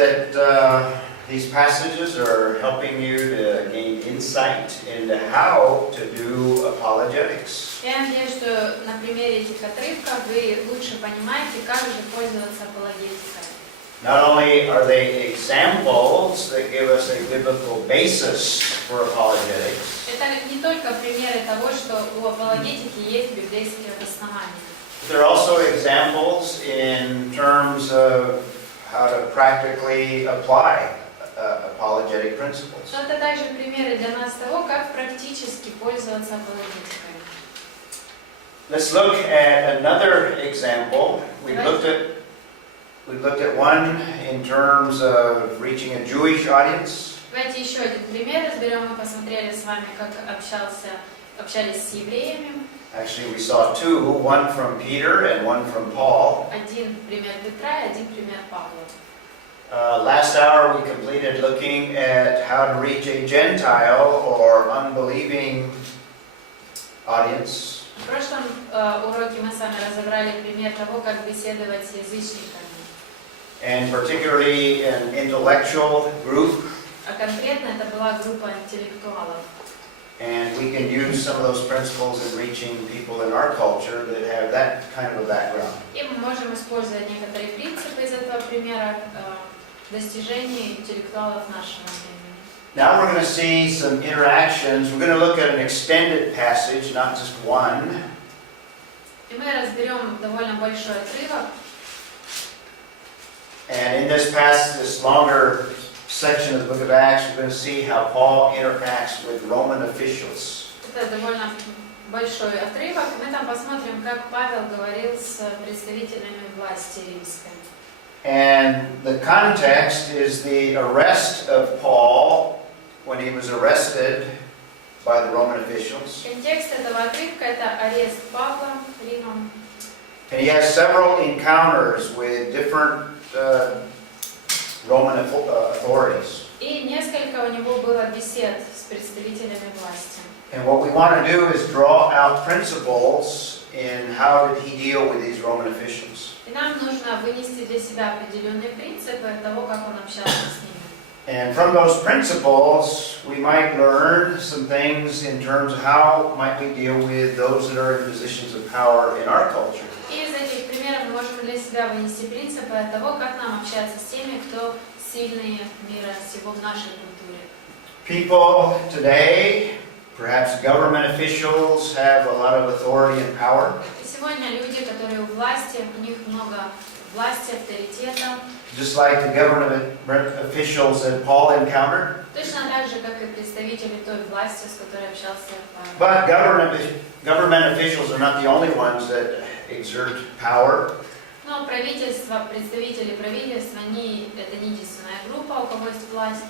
that these passages are helping you to gain insight into how to do apologetics. Я надеюсь, что на примере этих отрывков вы лучше понимаете, как же пользоваться апологетикой. Not only are they examples that give us a biblical basis for apologetics, Это не только примеры того, что у апологетики есть библейские основания. they're also examples in terms of how to practically apply apologetic principles. Но это также примеры для нас того, как практически пользоваться апологетикой. Let's look at another example. We looked at one in terms of reaching a Jewish audience. Давайте еще один пример разберем. Мы посмотрели с вами, как общались с евреями. Actually, we saw two, one from Peter and one from Paul. Один пример Петра и один пример Павла. Last hour we completed looking at how to reach a Gentile or unbelieving audience. В прошлом уроке мы с вами разобрали пример того, как беседовать с язычниками. And particularly an intellectual group. А конкретно это была группа интеллектуалов. And we can use some of those principles in reaching people in our culture that have that kind of a background. И мы можем использовать некоторые принципы из этого примера достижения интеллектуалов нашего времени. Now we're going to see some interactions. We're going to look at an extended passage, not just one. И мы разберем довольно большой отрывок. And in this passage, this longer section of the book of Acts, we're going to see how Paul interacts with Roman officials. Это довольно большой отрывок. Мы там посмотрим, как Павел говорил с представителями власти римской. And the context is the arrest of Paul when he was arrested by the Roman officials. Контекст этого отрывка – это арест Павла Римом. And he has several encounters with different Roman authorities. И несколько у него было бесед с представителями власти. And what we want to do is draw out principles in how did he deal with these Roman officials. И нам нужно вынести для себя определенные принципы того, как он общался с ними. And from those principles, we might learn some things in terms of how might we deal with those that are in positions of power in our culture. И из этих примеров мы можем для себя вынести принципы того, как нам общаться с теми, кто сильные мира сего в нашей культуре. People today, perhaps government officials, have a lot of authority and power. И сегодня люди, которые у власти, у них много власти, авторитета. Just like the government officials that Paul encountered. Точно так же, как и представители той власти, с которой общался Павел. But government officials are not the only ones that exert power. Но правительство, представители правительства, это не единственная группа, у кого есть власть.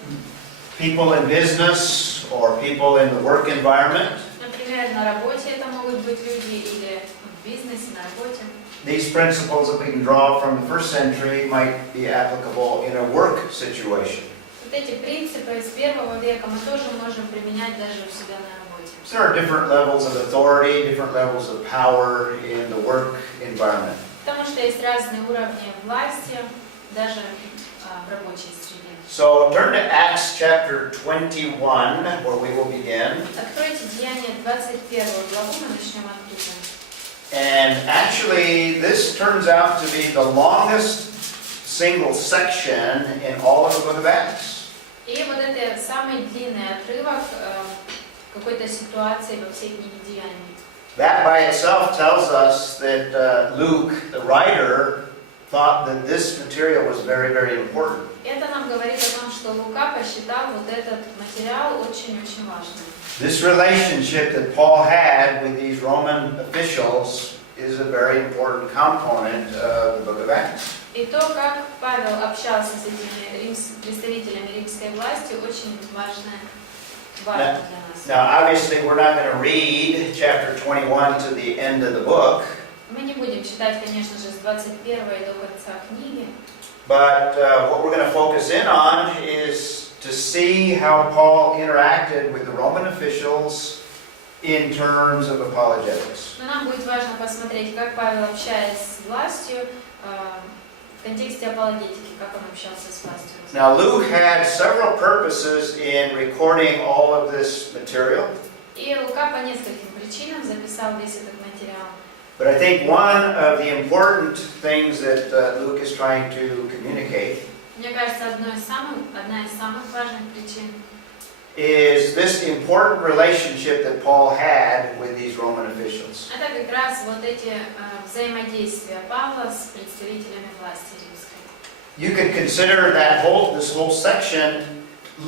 People in business or people in the work environment. Например, на работе это могут быть люди или в бизнесе, на работе. These principles that we can draw from the first century might be applicable in a work situation. Вот эти принципы из первого века мы тоже можем применять даже у себя на работе. There are different levels of authority, different levels of power in the work environment. Потому что есть разные уровни власти, даже в рабочей среде. So turn to Acts chapter 21, where we will begin. Откройте Деяния 21 главу, мы начнем оттуда. And actually, this turns out to be the longest single section in all of the book of Acts. И вот это самый длинный отрывок какой-то ситуации во всей книге Деяний. That by itself tells us that Luke, the writer, thought that this material was very, very important. Это нам говорит о том, что Лука посчитал вот этот материал очень-очень важным. This relationship that Paul had with these Roman officials is a very important component of the book of Acts. И то, как Павел общался с этими представителями римской власти, очень важно для нас. Now, obviously, we're not going to read chapter 21 to the end of the book. Мы не будем читать, конечно же, с 21 до конца книги. But what we're going to focus in on is to see how Paul interacted with the Roman officials in terms of apologetics. Но нам будет важно посмотреть, как Павел общается с властью в контексте апологетики, как он общался с властью. Now, Luke had several purposes in recording all of this material, И Лука по нескольким причинам записал весь этот материал. but I think one of the important things that Luke is trying to communicate Мне кажется, одна из самых важных причин is this important relationship that Paul had with these Roman officials. это как раз вот эти взаимодействия Павла с представителями власти римской. You could consider this whole section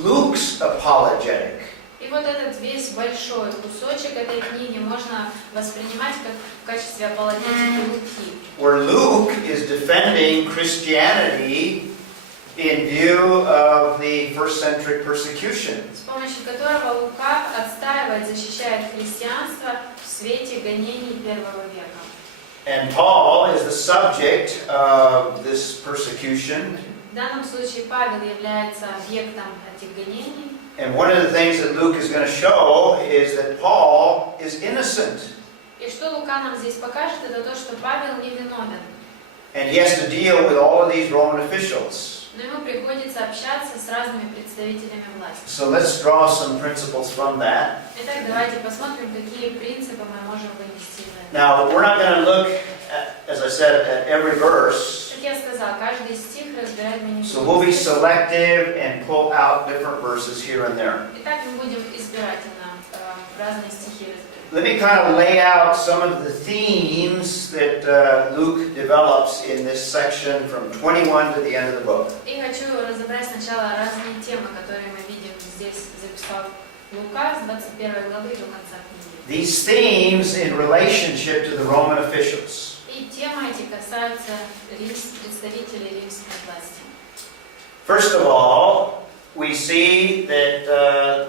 Luke's apologetic. И вот этот весь большой кусочек этой книги можно воспринимать как в качестве апологетики Луки, Where Luke is defending Christianity in view of the first century persecution. с помощью которого Лука отстаивает, защищает христианство в свете гонений первого века. And Paul is the subject of this persecution. В данном случае Павел является объектом этих гонений. And one of the things that Luke is going to show is that Paul is innocent. И что Лука нам здесь покажет, это то, что Павел невиновен. And he has to deal with all of these Roman officials. Но ему приходится общаться с разными представителями власти. So let's draw some principles from that. Итак, давайте посмотрим, какие принципы мы можем вынести из этого. Now, we're not going to look, as I said, at every verse. Как я сказала, каждый стих разбирать мы не So we'll be будем. selective and pull out different verses here and there. Итак, мы будем избирательно разные стихи разбирать. Let me kind of lay out some of the themes that Luke develops in this section from 21 to the end of the book. И хочу разобрать сначала разные темы, которые мы видим здесь, записал Лука с 21 главы до конца книги. These themes in relationship to the Roman officials. И темы эти касаются представителей римской власти. First of all, we see that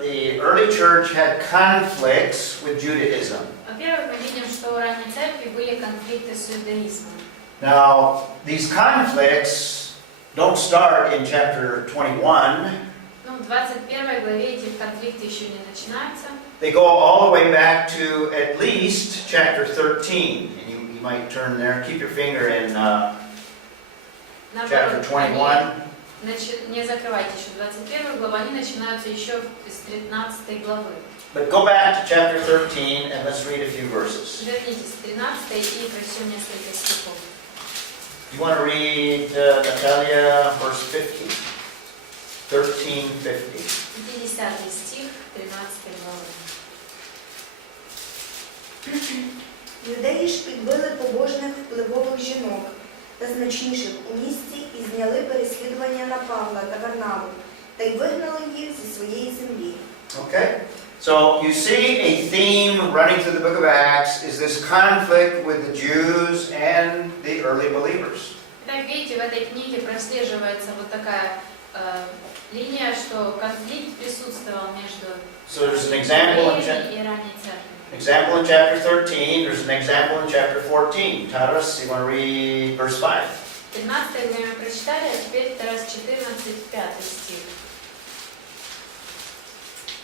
the early church had conflicts with Judaism. Во-первых, мы видим, что у ранней церкви были конфликты с иудаизмом. Now, these conflicts don't start in chapter 21. Ну, в 21 главе эти конфликты еще не начинаются. They go all the way back to at least chapter 13. And you might turn there, keep your finger in chapter 21. Не закрывайте еще 21 главу, они начинаются еще с 13 главы. But go back to chapter 13 and let's read a few verses. Вернитесь к 13 и прочтем несколько стихов. You want to read Natalia, verse 50? 13:50. 50 стих 13 главы. Юдеї ж підбили побожних впливових жінок та значніших у місті і зняли переслідування на Павла та Варнаву, та й вигнали їх зі своєї землі. Okay? So you see a theme running through the book of Acts is this conflict with the Jews and the early believers. Итак, видите, в этой книге прослеживается вот такая линия, что конфликт присутствовал между So there's an example in евреями и ранней церковью. Example in chapter 13, there's an example in chapter 14. Taras, you want to read verse 5? 15 главе мы прочитали, а теперь Тарас 14, 5 стих.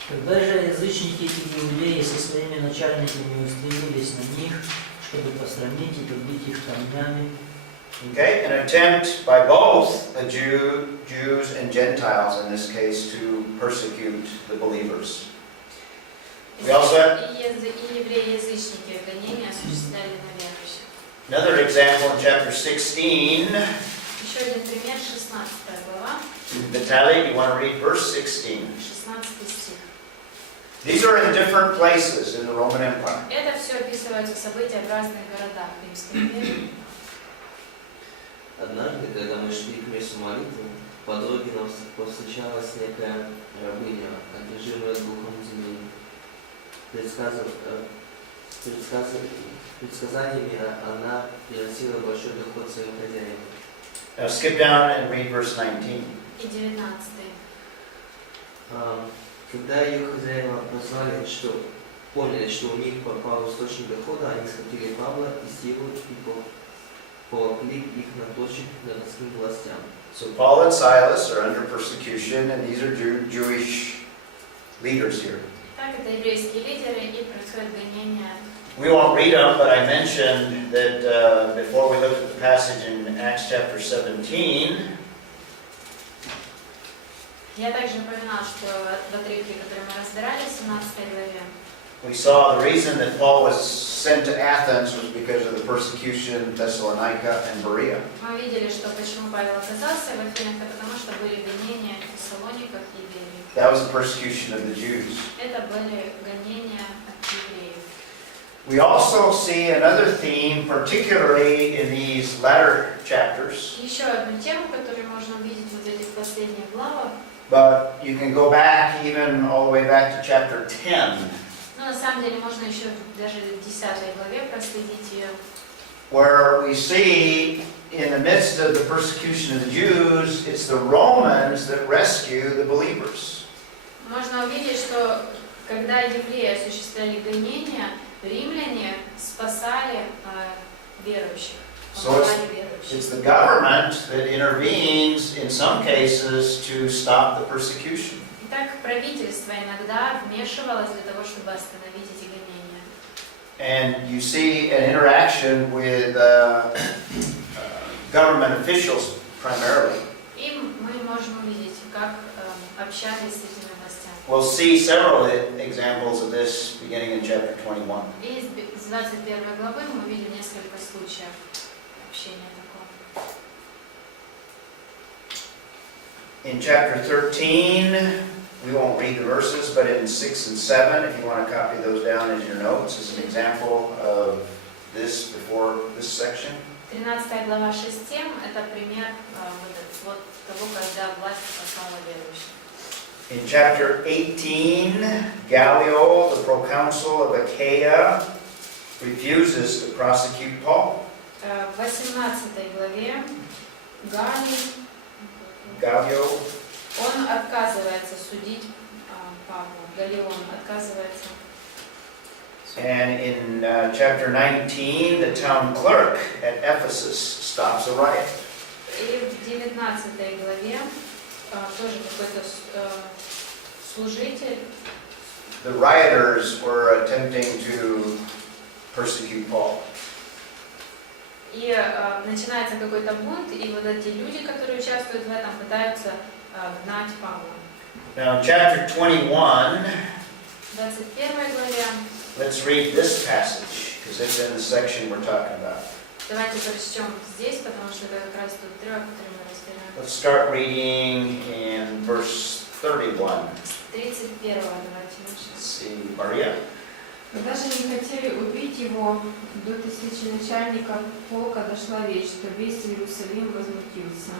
Когда же язычники и иудеи со своими начальниками устремились на них, чтобы посрамить и побить их камнями, Okay, an attempt by both the Jews and Gentiles in this case to persecute the believers. We also have И евреи, язычники гонения осуществляли на верующих. another example in chapter 16. Еще один пример, 16 глава, Natalie, you want to read verse 16? 16 стих. These are in different places in the Roman Empire. Это все описываются события в разных городах Римской империи. Однажды, когда мы шли к месту молитвы, по дороге нам повстречалась некая рабыня, одержимая духом змеи. Предсказаниями она приносила большой доход своим хозяевам. Now skip down and read verse 19. И 19. Когда ее хозяева поняли, что у них пропал источник дохода, они схватили Павла и Силу и повлекли их на точек городским властям. So Paul and Silas are under persecution, and these are Jewish leaders here. Так, это еврейские лидеры, и происходит гонение We won't read them, but I mentioned that before we looked at the passage in Acts chapter 17, Я также упоминал, что в отрывке, который мы разбирали, в 17 главе, we saw the reason that Paul was sent to Athens was because of the persecution in Thessalonica and Berea. мы видели, что почему Павел оказался в Афинах, это потому что были гонения в Фессалониках и Берии. That was the persecution of the Jews. Это были гонения от евреев. We also see another theme, particularly in these latter chapters, Еще одну тему, которую можно увидеть вот в этих последних главах, but you can go back even all the way back to chapter 10, но на самом деле можно еще даже в 10 главе проследить ее, where we see in the midst of the persecution of the Jews, it's the Romans that rescue the believers. Можно увидеть, что когда евреи осуществляли гонения, римляне спасали верующих, помогали верующим. It's the government that intervenes in some cases to stop the persecution. Итак, правительство иногда вмешивалось для того, чтобы остановить эти гонения. And you see an interaction with government officials primarily. И мы можем увидеть, как общались с этими властями. We'll see several examples of this beginning in chapter 21. И с 21 главы мы увидим несколько случаев общения такого. In chapter 13, we won't read the verses, but in 6 and 7, if you want to copy those down as your notes, as an example of this before this section. 13 глава 6:7 это пример вот того, когда власть спасала верующих. In chapter 18, Gallio, the proconsul of Achaia, refuses to prosecute Paul. В 18 главе Gallio, он отказывается судить Павла. Галион отказывается. and in chapter 19, the town clerk at Ephesus stops a riot. И в 19 главе тоже какой-то служитель. The rioters were attempting to persecute Paul. И начинается какой-то бунт, и вот эти люди, которые участвуют в этом, пытаются гнать Павла. Now, in chapter 21, В 21 главе, let's read this passage, because it's in the section we're talking about. давайте прочтем здесь, потому что это как раз тот отрывок, который мы разбираем. Let's start reading in verse 31. 31 давайте начнем. Let's see, Maria. Когда же не хотели убить его, до тысяченачальника полка дошла речь, что весь Иерусалим возмутился.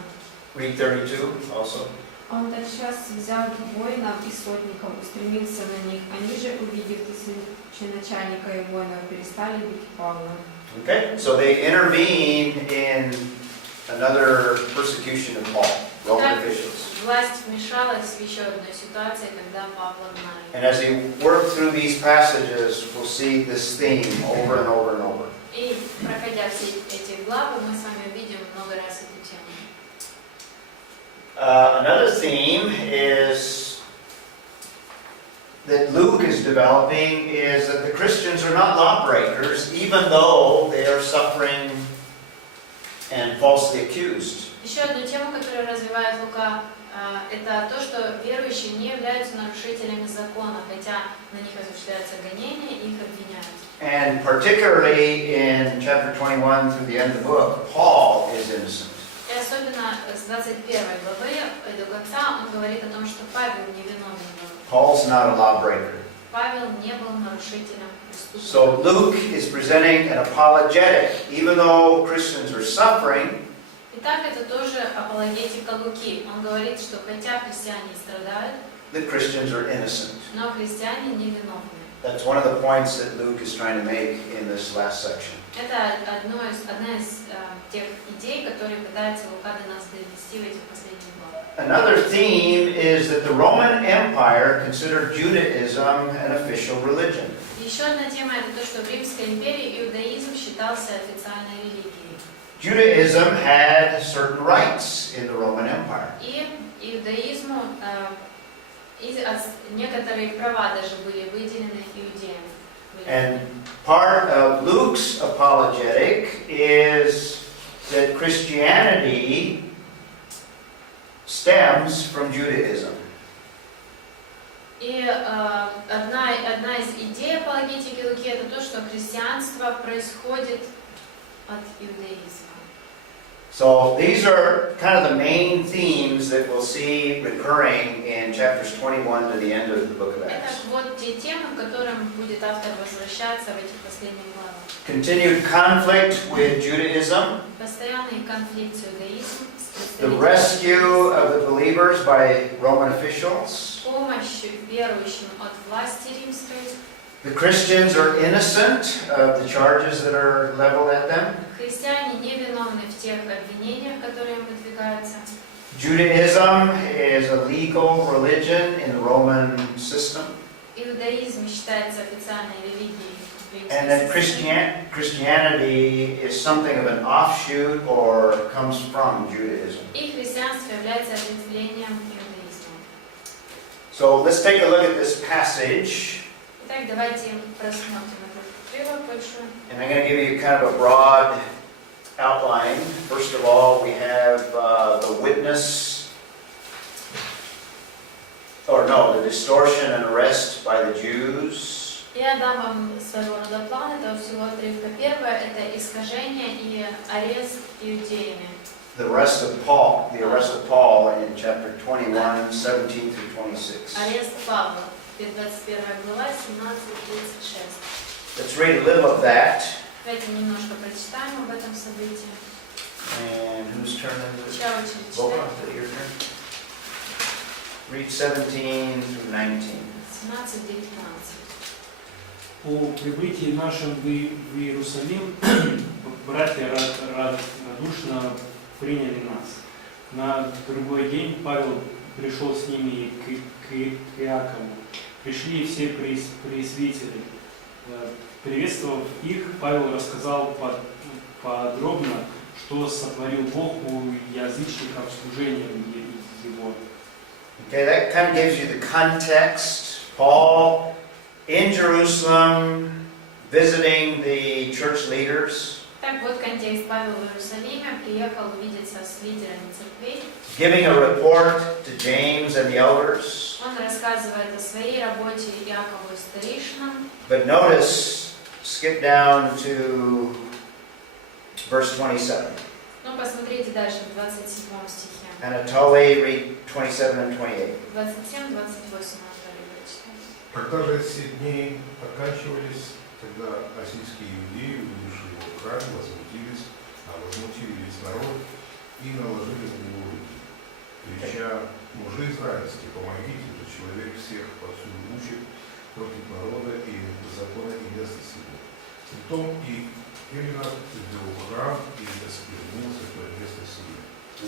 Read 32 also. Он тотчас, взяв воинов и сотников, устремился на них. Они же, увидев тысяченачальника и воинов, перестали бить Павла. Okay, so they intervene in another persecution of Paul, Roman officials. Власть вмешалась в еще одной ситуации, когда Павла гнали. And as we work through these passages, we'll see this theme over and over and over. И проходя все эти главы, мы с вами увидим много раз эту тему. Another theme is that Luke is developing is that the Christians are not lawbreakers, even though they are suffering and falsely accused. Еще одну тему, которую развивает Лука, это то, что верующие не являются нарушителями закона, хотя на них осуществляются гонения и их обвиняют. And particularly in chapter 21 through the end of the book, Paul is innocent. И особенно с 21 главы до конца он говорит о том, что Павел невиновен был. Paul's not a lawbreaker. Павел не был нарушителем So преступника. Luke is presenting an apologetic. Even though Christians are suffering, Итак, это тоже апологетика Луки. Он говорит, что хотя христиане страдают, the Christians are innocent. но христиане невиновны. That's one of the points that Luke is trying to make in this last section. Это одна из тех идей, которые пытается Лука до нас донести в этих последних главах. Another theme is that the Roman Empire considered Judaism an official religion. Еще одна тема это то, что в Римской империи иудаизм считался официальной религией. Judaism had certain rights in the Roman Empire. И иудаизму некоторые права даже были выделены иудеям в And part of Luke's apologetic is that Christianity stems from Judaism. И одна из идей апологетики Луки это то, что христианство происходит от иудаизма. So these are kind of the main themes that we'll see recurring in chapters 21 to the end of the book of Это Acts. вот те темы, к которым будет автор возвращаться в этих последних главах. Continued conflict with Judaism, Постоянный конфликт с иудаизмом, с the представителями, rescue of the believers by Roman officials. помощь верующим от власти римской. The Christians are innocent of the charges that are leveled at them. Христиане невиновны в тех обвинениях, которые им выдвигаются. Judaism is a legal religion in the Roman system. Иудаизм считается официальной религией в And then римской системе. Christianity is something of an offshoot or comes from Judaism. И христианство является ответвлением иудаизма. So let's take a look at this passage. Итак, давайте просмотрим этот отрывок большой. And I'm going to give you kind of a broad outline. First of all, we have the witness, the distortion and arrest by the Jews. Я дам вам своего рода план этого всего отрывка. Первое – это искажение и арест иудеями. The arrest of Paul in chapter 21, 17 through 26. Арест Павла, 21 глава, 17-36. Let's read a little of that. Давайте немножко прочитаем об этом событии. And whose turn is it? Чья очередь Boca, читать? is it your turn? Read 17 through 19. 17-19. По прибытии нашим в Иерусалим братья радушно приняли нас. На другой день Павел пришел с ними к Иакову. Пришли все пресвитери. Приветствовав их, Павел рассказал подробно, что сотворил Бог у язычников служением его. Okay, that kind of gives you the context. Paul in Jerusalem visiting the church leaders, Так вот контекст. Павел в Иерусалиме приехал увидеться с лидерами церквей. giving a report to James and the elders. Он рассказывает о своей работе Иакову и старейшинам. But notice, skip down to verse 27. Ну, посмотрите дальше, в 27 стихе. Anatoly, read 27 and 28. 27-28 Анатолий прочитает. Когда же все дни оканчивались, тогда ассирийские иудеи, увидевшие его в храме, возмутили весь народ и наложили на него руки, крича: «Мужи израильские, помогите, этот человек всех повсюду учит против народа и закона и места сего». Притом и именно ввел в храм и осквернил святое место сие.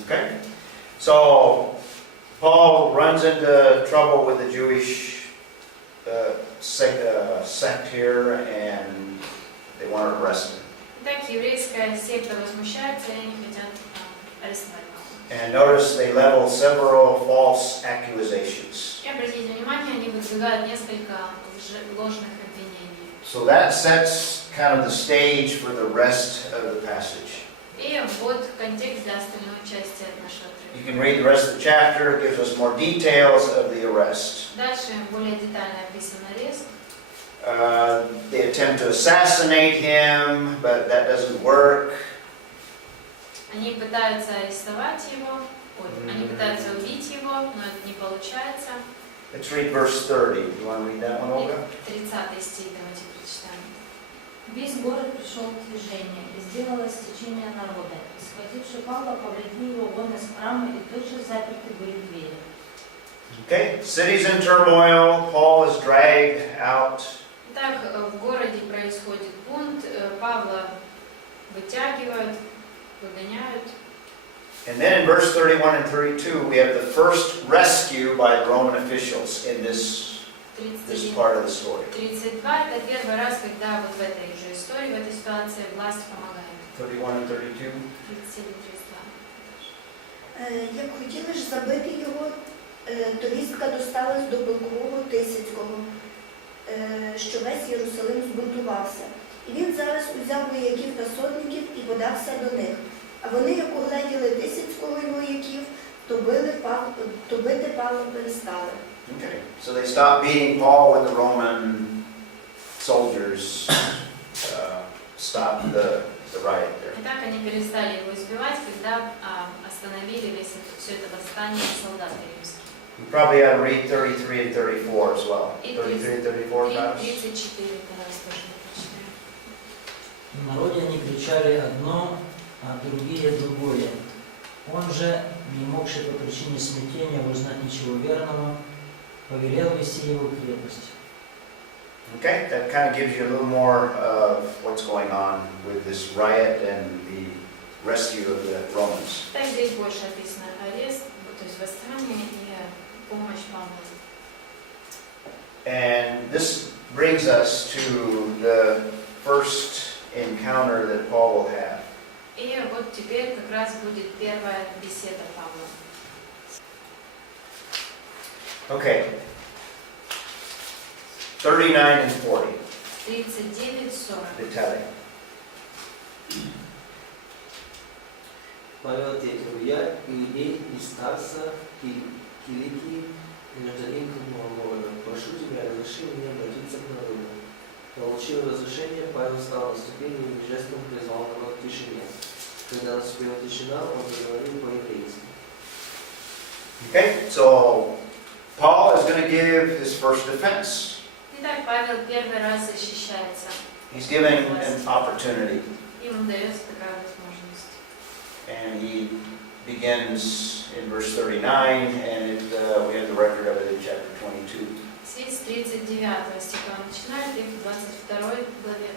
Okay? So, Paul runs into trouble with the Jewish sect here, and they want to arrest him. Итак, еврейская секта возмущается, и они хотят арестовать Павла. And notice they level several false accusations. И обратите внимание, они выдвигают несколько ложных обвинений. So that sets kind of the stage for the rest of the passage. И вот контекст для остальной части нашего You отрывка. can read the rest of the chapter, it gives us more details of the arrest. Дальше более детально описан арест. They attempt to assassinate him, but that doesn't work. Они пытаются арестовать его, они пытаются убить его, но это не получается. Let's read verse 30. You want to read that one, Olga? 30 стих, давайте прочитаем. Весь город пришел в движение, и сделалось течение народа. И схвативши Павла, повлекли его вон из храма, и тотчас заперты были двери. Okay, city's in turmoil. Paul is dragged out. Итак, в городе происходит бунт, Павла вытягивают, выгоняют. And then in verse 31 and 32, we have the first rescue by the Roman officials in this 31, part of the story. 32 это первый раз, когда вот в этой же истории, в этой ситуации власть помогает. 31 and 32. 37 32. Як хотіли ж забити його, то вістка досталась до полкового Тисяцького. що весь Єрусалим збунтувався. І він зараз узяв вояків та сотників і подався до них. А вони, як угледіли 1000 вояків, то бити Павла перестали. Okay, so they stopped beating Paul when the Roman soldiers stopped the riot there. И так они перестали его избивать, когда остановили все это восстание солдат римских. You probably ought to read 33 and 34 as well. И 33 and 34, Travis? 34, Тарас, тоже прочитаем. В народе они кричали одно, а другие другое. Он же, не могший по причине смятения узнать ничего верного, повелел вести его в крепость. Okay, that kind of gives you a little more of what's going on with this riot and the rescue of the Romans. Так здесь больше описано арест, то есть восстание и помощь Павлу. And this brings us to the first encounter that Paul will have. И вот теперь как раз будет первая беседа Павла. Okay. 39 and 40. 39-40. Vitaly. Павел ответил: я иудей из Тарса, Киликии, и гражданин крупного города. Прошу тебя, разреши мне обратиться к народу. Получив разрешение, Павел встал на ступени и жестом призвал народ к тишине. Когда наступила тишина, он заговорил по-еврейски. Okay, so Paul is going to give his first defense. Итак, Павел первый раз защищается. He's given an opportunity, Ему дается такая возможность. and he begins in verse 39, and we have the record of it in chapter 22. Здесь 39 стиха он начинает, и в 22 главе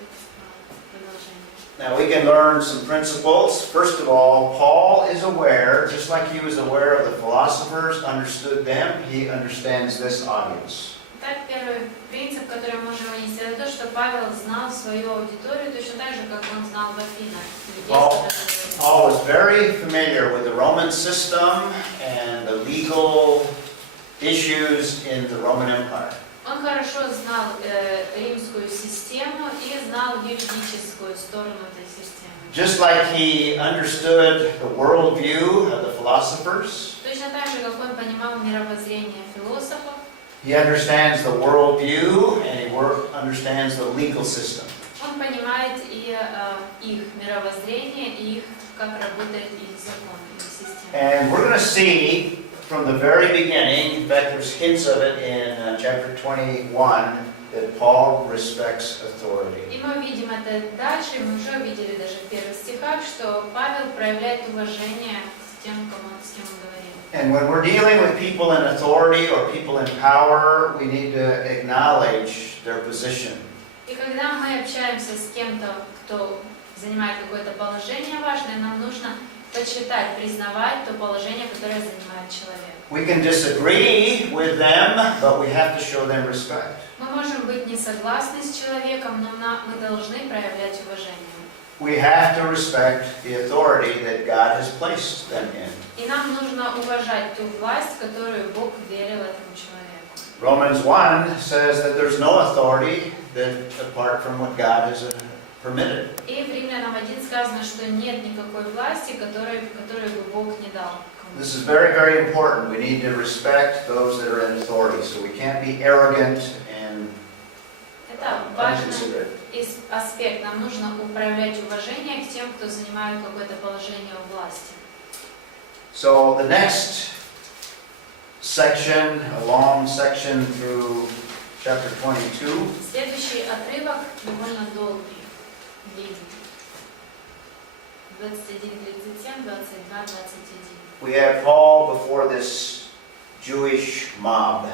продолжение. Now we can learn some principles. First of all, Paul is aware, just like he was aware of the philosophers, understood them, he understands this audience. Итак, первый принцип, который мы можем вынести, это то, что Павел знал свою аудиторию точно так же, как он знал в Афинах. Paul was very familiar with the Roman system and the legal issues in the Roman Empire. Он хорошо знал римскую систему и знал юридическую сторону этой системы. Just like he understood the worldview of the philosophers, Точно так же, как он понимал мировоззрение философов, he understands the worldview and he understands the legal system. он понимает и их мировоззрение, и их, как работает их закон, их система. And we're going to see from the very beginning, in fact there's hints of it in chapter 21, that Paul respects authority. И мы видим это дальше, мы уже увидели даже в первых стихах, что Павел проявляет уважение к тем, с кем он говорит. And when we're dealing with people in authority or people in power, we need to acknowledge their position. И когда мы общаемся с кем-то, кто занимает какое-то положение важное, нам нужно почитать, признавать то положение, которое занимает человек. We can disagree with them, but we have to show them respect. Мы можем быть не согласны с человеком, но мы должны проявлять уважение. We have to respect the authority that God has placed them in. И нам нужно уважать ту власть, которую Бог верил этому человеку. Romans 1 says that there's no authority that apart from what God has permitted. И в Римлянам 1 сказано, что нет никакой власти, которую бы Бог не дал. This is very, very important. We need to respect those that are in authority, so we can't be arrogant and Это важный inconsiderate. аспект. Нам нужно проявлять уважение к тем, кто занимает какое-то положение у власти. So the next section, a long section through chapter 22, Следующий отрывок довольно долгий, длинный. 21:37, 22:21. we have Paul before this Jewish mob.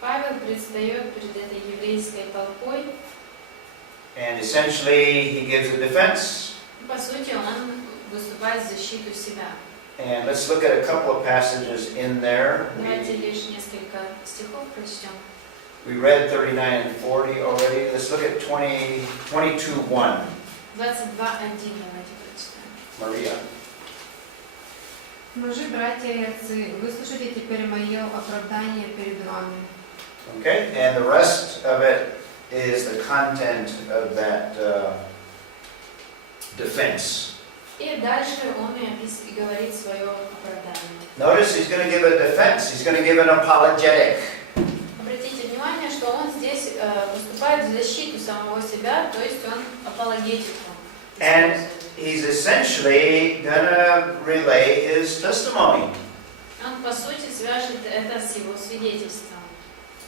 Павел предстает перед этой еврейской толпой. And essentially, he gives a defense. По сути, он выступает в защиту себя. And let's look at a couple of passages in there. Давайте лишь несколько стихов прочтем. We read 39 and 40 already. Let's look at 22:1. 22:1 давайте прочитаем. Maria. Но же, братья и отцы, выслушайте теперь мое оправдание перед вами. Okay, and the rest of it is the content of that defense. И дальше он и говорит свое оправдание. Notice he's going to give a defense. He's going to give an apologetic. Обратите внимание, что он здесь выступает в защиту самого себя, то есть он апологетику. And he's essentially going to relay his testimony. Он, по сути, свяжет это с его свидетельством.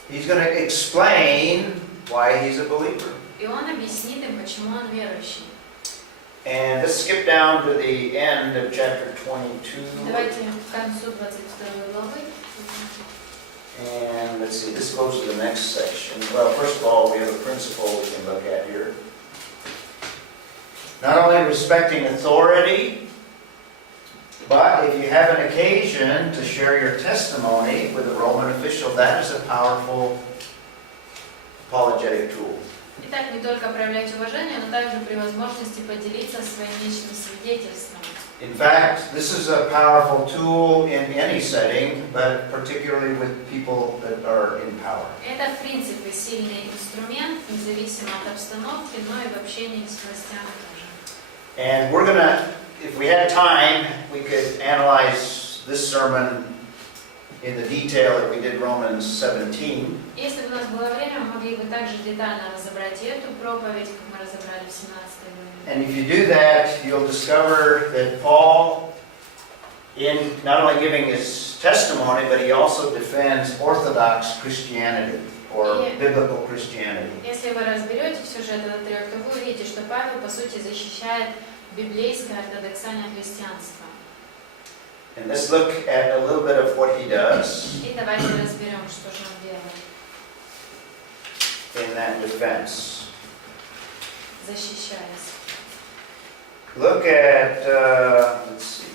He's going to explain why he's a believer. И он объяснит им, почему он верующий. And let's skip down to the end of chapter 22. Давайте к концу 22 главы. And let's see, this goes to the next section. Well, first of all, we have a principle we can look at here. Not only respecting authority, but if you have an occasion to share your testimony with a Roman official, that is a powerful apologetic tool. Итак, не только проявлять уважение, но также при возможности поделиться своим личным свидетельством. In fact, this is a powerful tool in any setting, but particularly with people that are in power. Это, в принципе, сильный инструмент, независимо от обстановки, но и в общении с властями тоже. And we're going to, if we had time, we could analyze this sermon in the detail that we did Romans 17. Если бы у нас было время, мы могли бы также детально разобрать и эту проповедь, как мы разобрали в 17 главе. And if you do that, you'll discover that Paul, in not only giving his testimony, but he also defends Orthodox Christianity or biblical Christianity. Если вы разберете сюжет этот отрывок, то вы увидите, что Павел, по сути, защищает библейское ортодоксальное христианство. And let's look at a little bit of what he does И давайте разберем, что же он делает, in that defense. защищаясь. Look at, let's see.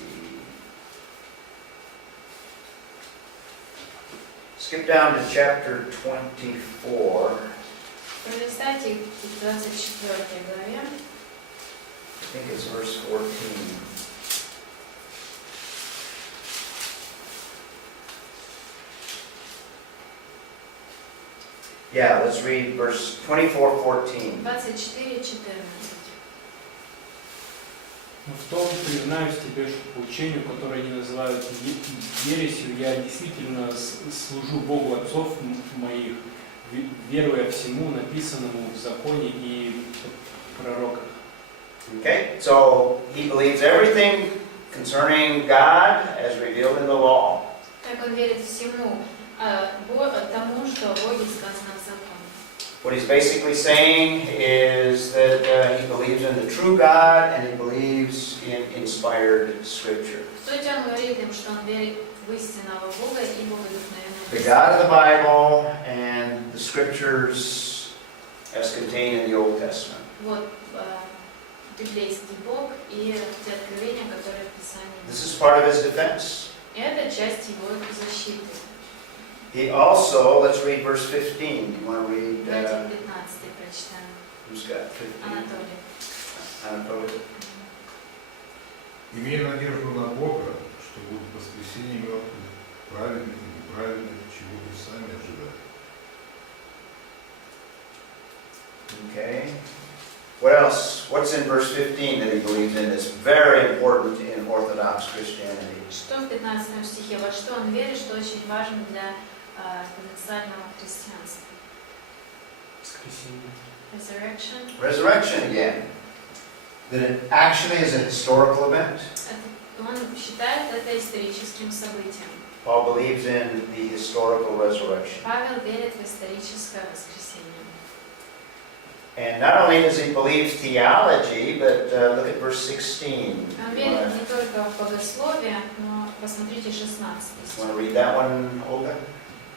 Skip down to chapter 24. Пролистайте в 24 главе. I think it's verse 14. Yeah, let's read verse 24:14. 24:14. Но в том признаюсь тебе, что по учению, которое они называют ересью, я действительно служу Богу отцов моих, веруя всему написанному в законе и пророках. Okay, so he believes everything concerning God as revealed in the law. Так он верит всему тому, что о Боге сказано в законе. What he's basically saying is that he believes in the true God and he believes in inspired Scripture. В сути, он говорит им, что он верит в истинного Бога и The богодухновенное God of the Bible and the Scriptures as contained in the Old Testament. Вот библейский Бог и те откровения, которые в Писании. This is part of his defense. И это часть его защиты. He also, let's read verse 15. Do you want to read? Давайте 15 прочитаем. Who's got 15? Анатолий. Anatoly. Имея надежду на Бога, что будет воскресение мертвых, праведных и неправедных, чего вы сами ожидаете. Okay. What else? What's in verse 15 that he believes in? It's very important in Orthodox Christianity. Что в 15 стихе? Во что он верит, что очень важно для ортодоксального христианства? Воскресение. Resurrection. Resurrection again. That it actually is a historical event. Он считает это историческим событием. Paul believes in the historical resurrection. Павел верит в историческое воскресение. And not only does he believe theology, but look at verse 16. Он верит не только в богословие, но посмотрите 16 Want to read that one, Olga?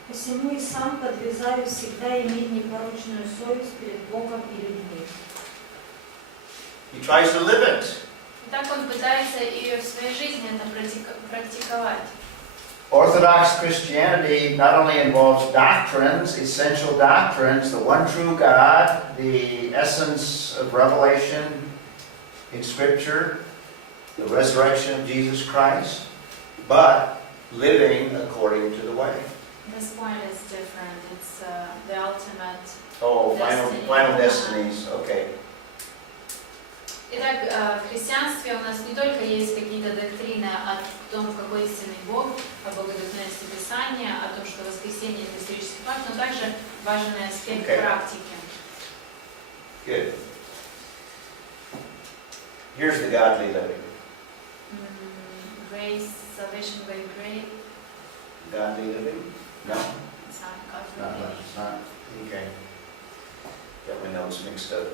Посему и сам подвязаю всегда иметь непорочную совесть перед Богом и людьми. He tries to live it. И так он пытается и в своей жизни это практиковать. Orthodox Christianity not only involves doctrines, essential doctrines, the one true God, the essence of revelation in Scripture, the resurrection of Jesus Christ, but living according to the way. This point is different. It's the ultimate. Oh, Destiny. final destinies, okay. Итак, в христианстве у нас не только есть какие-то доктрины о том, какой истинный Бог, о богодухновенности Писания, о том, что воскресение это исторический факт, но также важный аспект Okay. практики. Good. Here's the godly living. Grace, salvation by grace. Godly living? No, It's not godly not much. living. It's not. Okay. Got my notes mixed up.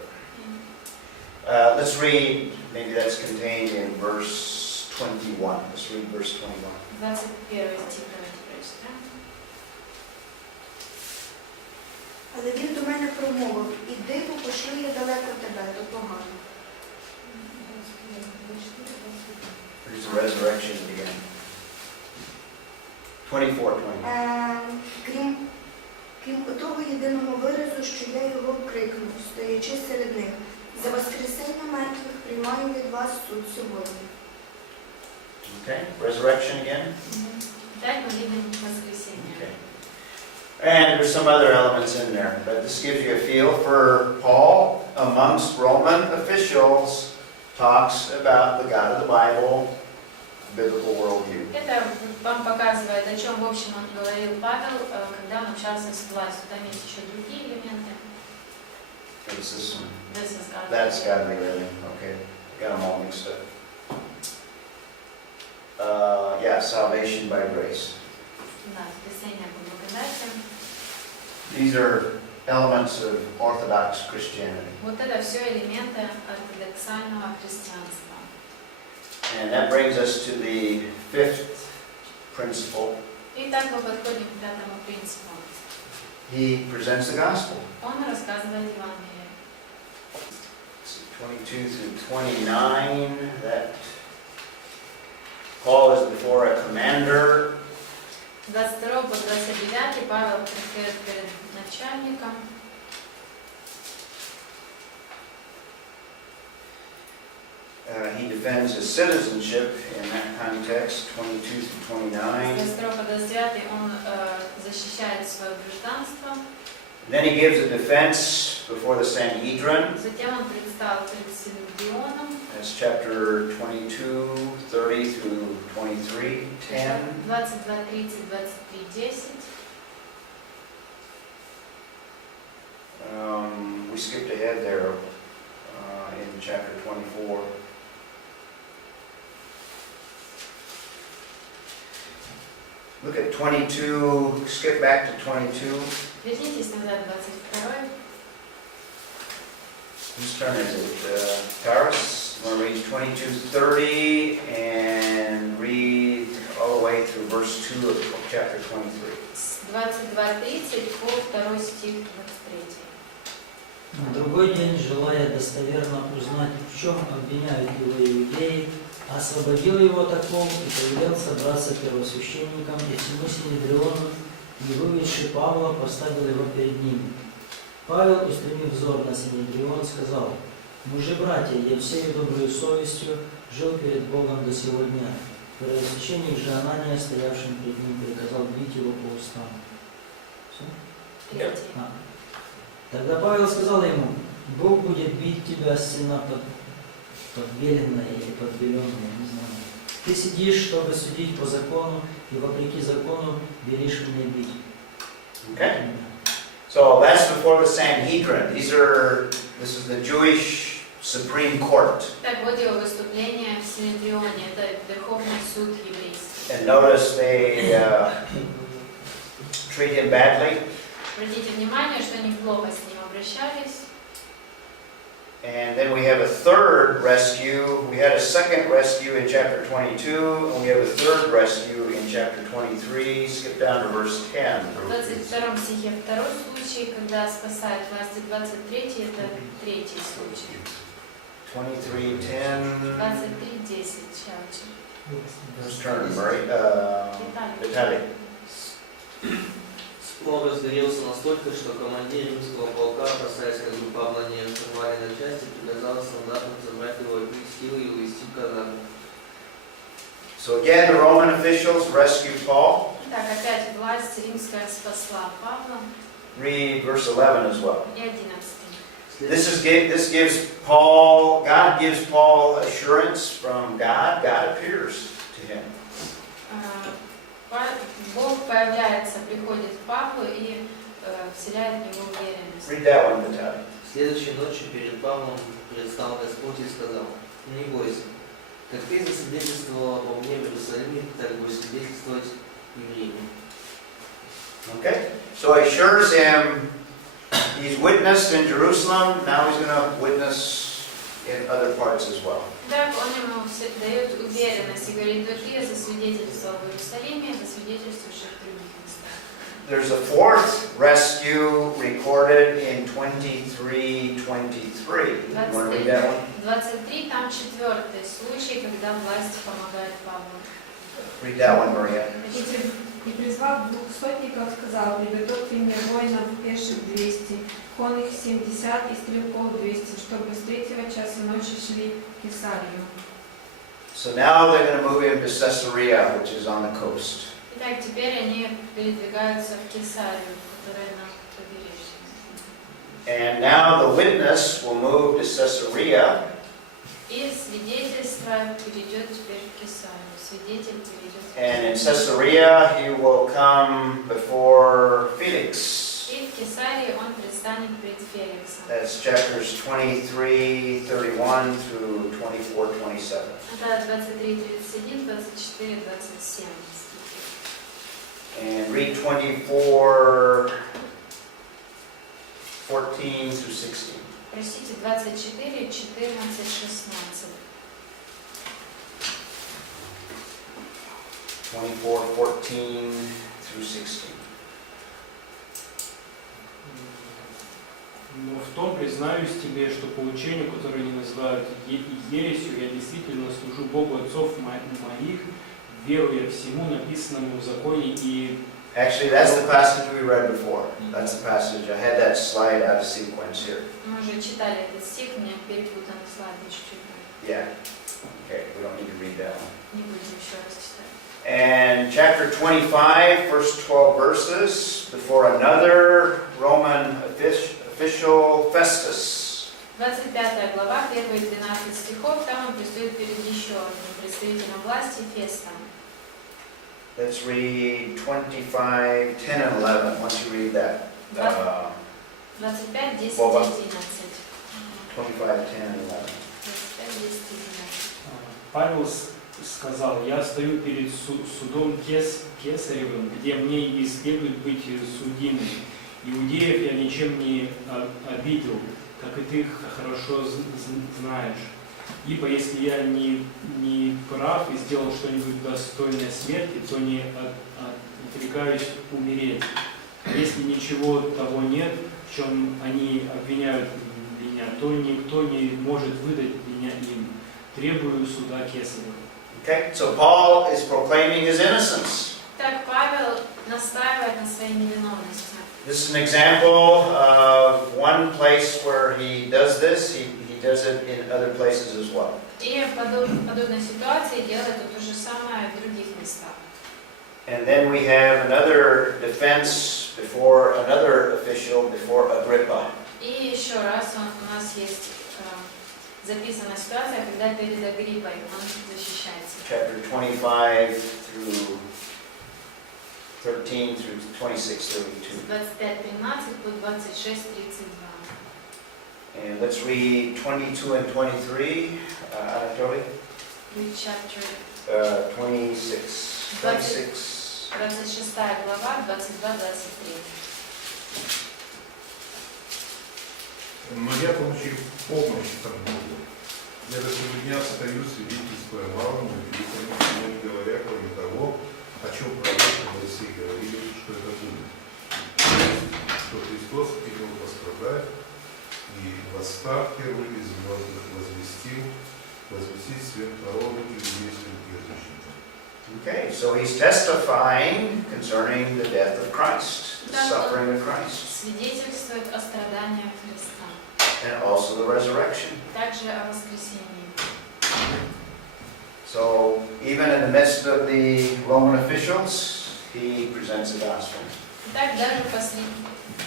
Let's read, maybe that's contained in verse 21. Let's read verse 21. 21 стих давайте прочитаем. Але він до мене промовив: іди, бо пошлю я далеко тебе до погано. Here's the resurrection again. 24:20. Крім того єдиного виразу, що я його крикну, стоячи серед них: за воскресення мертвих приймаю від вас суд сьогодні. Okay, resurrection again. Так мы видим воскресение. Okay. And there's some other elements in there, but this gives you a feel for Paul amongst Roman officials talks about the God of the Bible, biblical worldview. Это вам показывает, о чем в общем он говорил Павел, когда он общался с властью. Там есть еще другие элементы. What's this one? This is God. That's godly living. Okay, got them all mixed up. Yeah, salvation by grace. Да, спасение по благодати. These are elements of Orthodox Christianity. Вот это все элементы ортодоксального христианства. And that brings us to the fifth principle. Итак, мы подходим к пятому принципу. He presents the gospel. Он рассказывает Евангелие. 22 through 29, that Paul is before a commander. 22 по 29 Павел предстает перед начальником. He defends his citizenship in that context, 22 through 29. 22 по 29 он защищает свое гражданство. Then he gives a defense before the Sanhedrin. Затем он предстал перед Синедрионом. That's chapter 22, 30 through 23, 10. 22, 30, 23, 10. We skipped ahead there in chapter 24. Look at 22, skip back to 22. Вернитесь назад, 22. Whose turn is it? Taras? I'm going to read 22:30 and read all the way through verse 2 of chapter 23. С 22:30 по 2 стих 23. На другой день, желая достоверно узнать, в чем обвиняют его иудеи, освободил его от оков и повелел собраться первосвященникам и всему Синедриону, и, выведши Павла, поставил его перед ними. Павел, устремив взор на Синедрион, сказал: «Мужи-братья, я всею доброю совестью жил перед Богом до сего дня». Первосвященник же Анания, стоявшим перед ним, приказал бить его по устам. Все? Третий. Тогда Павел сказал ему: «Бог будет бить тебя, стена подбеленная или подбеленная, не знаю. Ты сидишь, чтобы судить по закону, и вопреки закону велишь меня бить». Okay? So that's before the Sanhedrin. This is the Jewish Supreme Court. Так, вот его выступление в Синедрионе. Это Верховный суд еврейский. And notice they treat him badly. Обратите внимание, что они плохо с ним обращались. And then we have a third rescue. We had a second rescue in chapter 22, and we have a third rescue in chapter 23. Skip down to verse 10. В 22 стихе второй случай, когда спасают власти. 23 это третий случай. 23:10. 23:10. Чаучи. Whose turn, Murray? Vitaly. Он разгорелся настолько, что командир римского полка, бросаясь как бы Павла не разорвали на части, приказал солдатам забрать его от них силы и увезти в Канаду. So again, the Roman officials rescued Paul. Итак, опять власть римская спасла Павла. Read verse 11 as well. И 11. This gives Paul, God gives Paul assurance from God. God appears to him. Бог появляется, приходит к Павлу и вселяет в него уверенность. Read that one, Vitaly. Следующей ночью перед Павлом предстал Господь и сказал: «Не бойся, как ты засвидетельствовал обо мне в Иерусалиме, так будешь свидетельствовать и в Риме». Okay? So he assures him he's witnessed in Jerusalem, now he's going to witness in other parts as well. Так, он ему дает уверенность и говорит: «Вот ты засвидетельствовал в Иерусалиме, засвидетельствуешь и в других местах». There's a fourth rescue recorded in 23:23. You want to read that one? 23, там четвертый случай, когда власть помогает Павлу. Read that one, Maria. И призвав 200 сотников, сказал: «Приготовьте мне воинов пеших 200, конных 70 и стрелков 200, чтобы с 3-го часа ночи шли в Кесарию». So now they're going to move him to Caesarea, which is on the coast. Итак, теперь они передвигаются в Кесарию, которая на побережье. And now the witness will move to Caesarea. И свидетельство перейдет теперь в Кесарию. Свидетель перейдет в And in Кесарию. Caesarea he will come before Felix. И в Кесарии он предстанет пред Феликсом. That's chapters 23:31 through 24:27. Это 23, 31, 24, 27. And read 24:14 through 16. Простите, 24, 14, 16. 24:14 through 16. Но в том признаюсь тебе, что по учению, которое они называют ересью, я действительно служу Богу отцов моих, веруя всему написанному в законе и... Actually, that's the passage we read before. That's the passage. I had that slide out of sequence here. Мы уже читали этот стих, у меня перепутаны слайды чуть-чуть. Yeah. Okay, we don't need to read that one. Не будем еще раз читать. And chapter 25, first 12 verses, before another Roman official, Festus. 25 глава, первые 12 стихов, там он предстает перед еще одним представителем власти, Фестом. Let's read 25, 10, and 11, once you read that. 25, 10, 11. 25, 10, and 11. 25, 10, 11. Павел сказал: «Я стою перед судом Кесаревым, где мне и следует быть судимым. Иудеев я ничем не обидел, как и ты хорошо знаешь. Ибо если я не прав и сделал что-нибудь достойное смерти, то не отрекаюсь умереть. А если ничего того нет, в чем они обвиняют меня, то никто не может выдать меня им. Требую суда Кесарева». Okay, so Paul is proclaiming his innocence. Так, Павел настаивает на своей невиновности. This is an example of one place where he does this. He does it in other places as well. И в подобной ситуации делает то же самое в других местах. And then we have another defense before another official, before Agrippa. И еще раз у нас есть записана ситуация, когда перед Агриппой он защищается. Chapter 25 through 13 through 26:32. 25:13 по 26:32. And let's read 22 and 23, Anatoly. Read chapter 26. 26. 26 глава, 22-23. Но я получил помощь от Бога. Я до сего дня стою, свидетельствуя малому и великому, но не говоря, кроме того, о чем пророки Моисей говорили, что это будет. Что Христос принял пострадать и восстав первый из мертвых возвестить свет народу и еврейским язычникам. Okay, so he's testifying concerning the death of Christ, the suffering of Christ, Свидетельствует о страданиях Христа. and also the resurrection. Также о воскресении. So even in the midst of the Roman officials, he presents the gospel. Итак, даже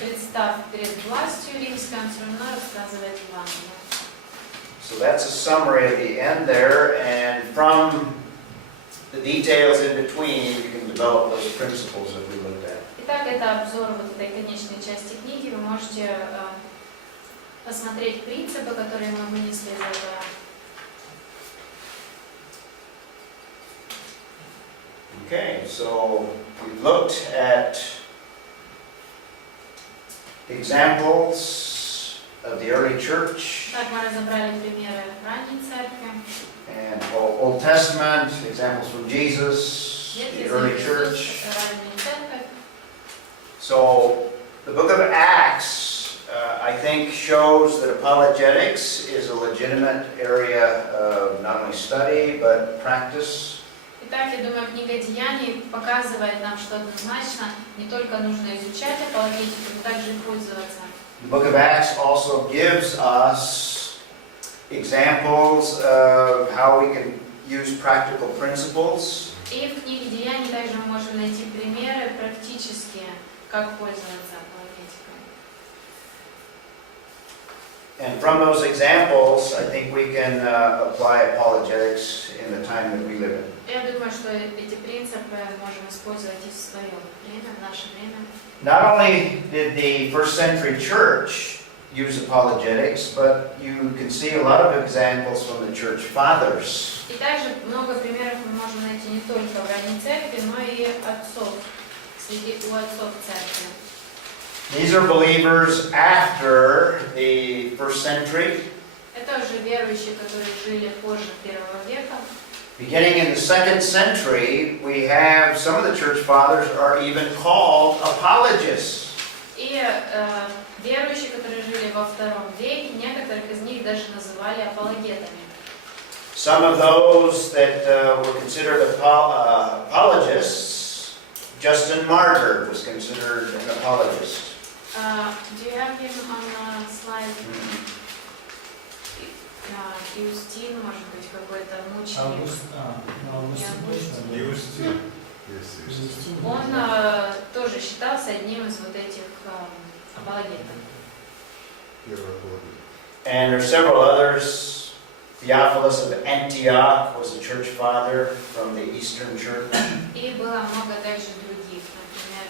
представ перед властью римской, он все равно рассказывает Евангелие. So that's a summary of the end there, and from the details in between, you can develop those principles that we looked at. Итак, это обзор вот этой конечной части книги. Вы можете посмотреть принципы, которые мы вынесли из этого. Okay, so we've looked at examples of the early church Так, мы разобрали примеры ранней церкви. and Old Testament, examples from Jesus, Ветхий the early Завет, church. ранняя церковь. So the book of Acts, I think, shows that apologetics is a legitimate area of not only study but practice. Итак, я думаю, книга Деяний показывает нам, что однозначно не только нужно изучать апологетику, но также и пользоваться. The book of Acts also gives us examples of how we can use practical principles. И в книге Деяний также мы можем найти примеры практические, как пользоваться апологетикой. And from those examples, I think we can apply apologetics in the time that we live in. Я думаю, что эти принципы можем использовать и в свое время, в наше время. Not only did the first century church use apologetics, but you can see a lot of examples from the church fathers. И также много примеров мы можем найти не только в ранней церкви, но и отцов, у отцов церкви. These are believers after the first century. Это уже верующие, которые жили позже первого века. Beginning in the second century, we have some of the church fathers are even called apologists. И верующие, которые жили во втором веке, некоторых из них даже называли апологетами. Some of those that were considered apologists, Justin Martyr was considered an apologist. Do you have him on slide? Иустин, может быть, какой-то мученик. Августин точно. Юстин. Yes, Августин. Он тоже считался одним из вот этих апологетов. Первый апологет. And there are several others. Theophilus of Antioch was a church father from the Eastern Church. И было много также других, например,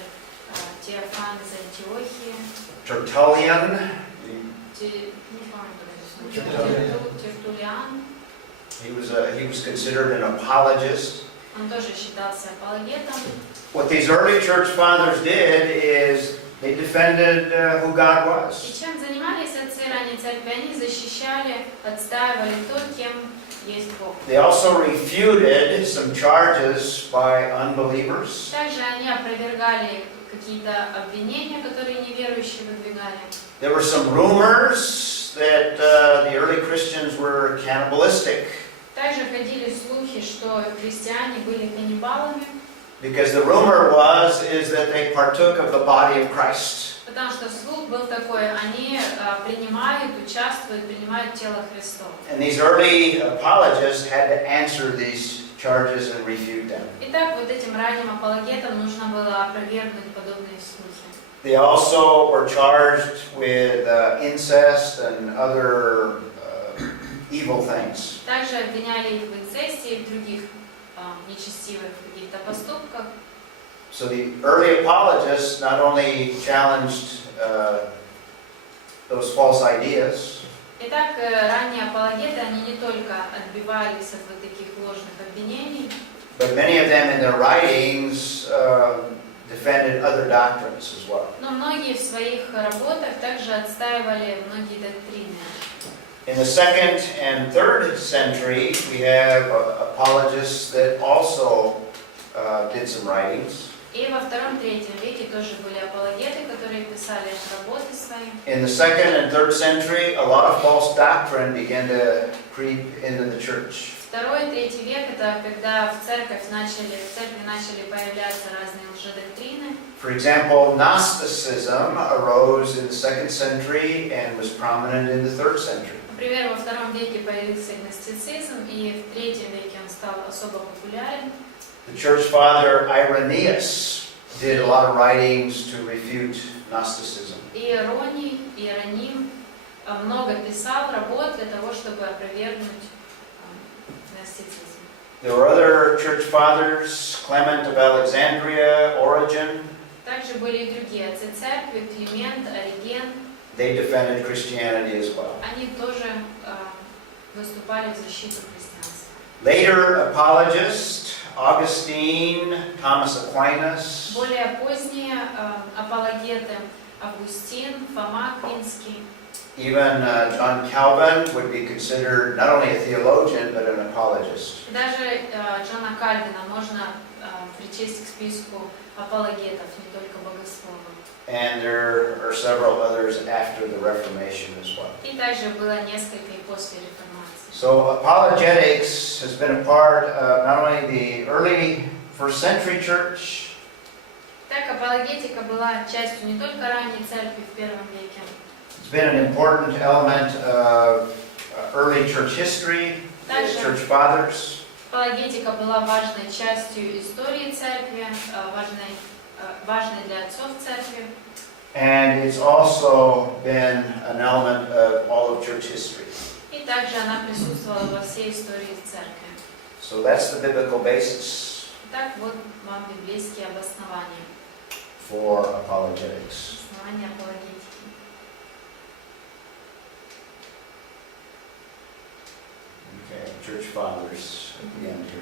Теофан из Антиохии, Tertullian. не помню, Тертуллиан, He was considered an apologist. он тоже считался апологетом. What these early church fathers did is they defended who God И was. чем занимались отцы ранней церкви? Они защищали, отстаивали то, кем есть Бог. They also refuted some charges by unbelievers. Также они опровергали какие-то обвинения, которые неверующие выдвигали. There were some rumors that the early Christians were cannibalistic Также ходили слухи, что христиане были каннибалами, because the rumor is that they partook of the body of Christ. потому что слух был такой, они принимают тело Христово. And these early apologists had to answer these charges and refute them. Итак, вот этим ранним апологетам нужно было опровергнуть подобные слухи. They also were charged with incest and other evil things. Также обвиняли их в инцесте и в других нечестивых каких-то поступках. So the early apologists not only challenged those false ideas, Итак, ранние апологеты, они не только отбивались от вот таких ложных обвинений, but many of them in their writings defended other doctrines as well. но многие в своих работах также отстаивали многие доктрины. In the 2nd and 3rd century, we have apologists that also did some writings. И во втором-третьем веке тоже были апологеты, которые писали работы свои. In the 2nd and 3rd century, a lot of false doctrine began to creep into the church. Второй и третий век — это когда в церкви начали появляться разные лжедоктрины. For example, Gnosticism arose in the 2nd century and was prominent in the 3rd century. Например, во втором веке появился гностицизм, и в третьем веке он стал особо популярен. The church father Irenaeus did a lot of writings to refute Gnosticism. И Иероним много писал работ для того, чтобы опровергнуть гностицизм. There were other church fathers, Clement of Alexandria, Origen. Также были и другие отцы церкви, Климент, Ориген. They defended Christianity as well. Они тоже выступали в защиту христианства. Later apologists, Augustine, Thomas Aquinas, Более поздние апологеты Августин, Фома Аквинский. even John Calvin would be considered not only a theologian but an apologist. Даже Джона Кальвина можно причесть к списку апологетов, не только богословов. And there are several others after the Reformation as well. И также было несколько и после реформации. So apologetics has been a part of not only the early first century church, Так, апологетика была частью не только ранней церкви в первом веке, it's been an important element of early church history, Также church fathers. апологетика была важной частью истории церкви, важной для отцов церкви. And it's also been an element of all of church history. И также она присутствовала во всей истории церкви. So that's the biblical basis Итак, вот вам библейские обоснования. for apologetics. Основания апологетики. Okay, church fathers at the end here.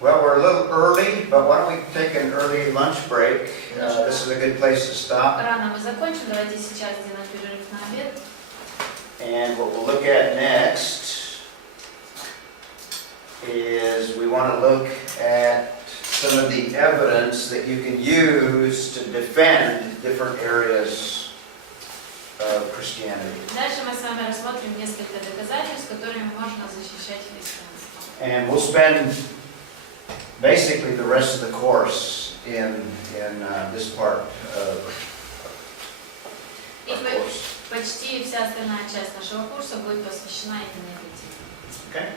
Well, we're a little early, but why don't we take an early lunch break? This is a good place to stop. Рано мы закончим, давайте сейчас сделаем перерыв на обед. And what we'll look at next is we want to look at some of the evidence that you can use to defend different areas of Christianity. Дальше мы с вами рассмотрим несколько доказательств, которыми можно защищать христианство. And we'll spend basically the rest of the course in this part of И course. почти вся остальная часть нашего курса будет посвящена именно этой теме. Okay?